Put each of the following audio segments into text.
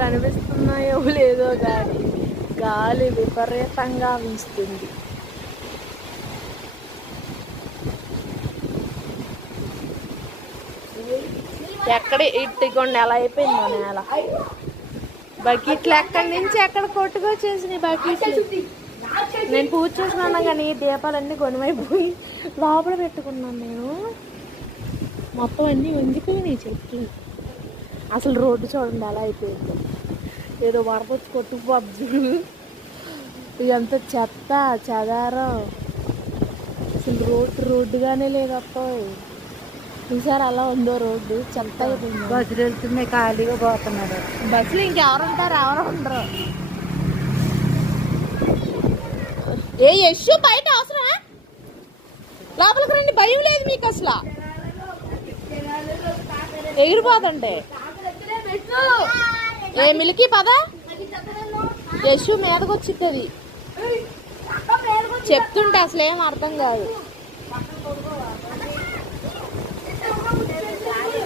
కనిపిస్తున్నాయో లేదో కానీ గాలి విపరీతంగా వీస్తుంది. ఎక్కడ ఇట్టుకోండి ఎలా అయిపోయింది మన నేల. బకెట్లు ఎక్కడి నుంచి ఎక్కడ కొట్టుకొచ్చేసినాయి బకెట్లు. నేను పూజ చేసినాను కానీ దీపాలన్నీ కొనుమైపోయి లోపల పెట్టుకున్నాను నేను. మొత్తం అన్నీ వంగిపోయినాయి చెట్లు. అసలు రోడ్డు చూడండి ఎలా అయిపోయింది. ఏదో వరద వచ్చి కొట్టుకుపోద్దు. ఇదంతా చెత్త చెదారం. అసలు రోడ్డుగానే లేదప్ప. ఈసారి అలా ఉందో రోడ్డు చెత్త అయిపోయింది. బస్సులు వెళ్తున్నాయి ఖాళీగా పోతున్నారు. బస్సులు ఇంకెవరు ఉంటారు? ఎవరు ఉండరు. ఏ యశు బయట అవసరమా? లోపలికి రండి, భయం లేదు మీకు అసలు. ఎగిరిపోతుంటే ఏ మిలికి పద. యశు మీదకి వచ్చింది. చెప్తుంటే అసలు ఏం అర్థం కాదు.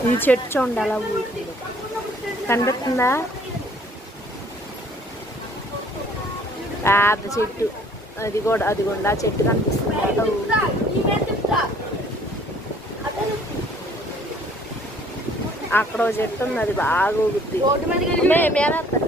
ఈ చెట్టు చూడండి అలా ఊరుతుంది. కనిపిస్తుందా? పెద్ద చెట్టు. అది కూడా ఆ చెట్టు కనిపిస్తుంది అలా అక్కడ ఒక చెట్టు ఉంది, అది బాగా ఊగుద్ది. మేనేస్తారు.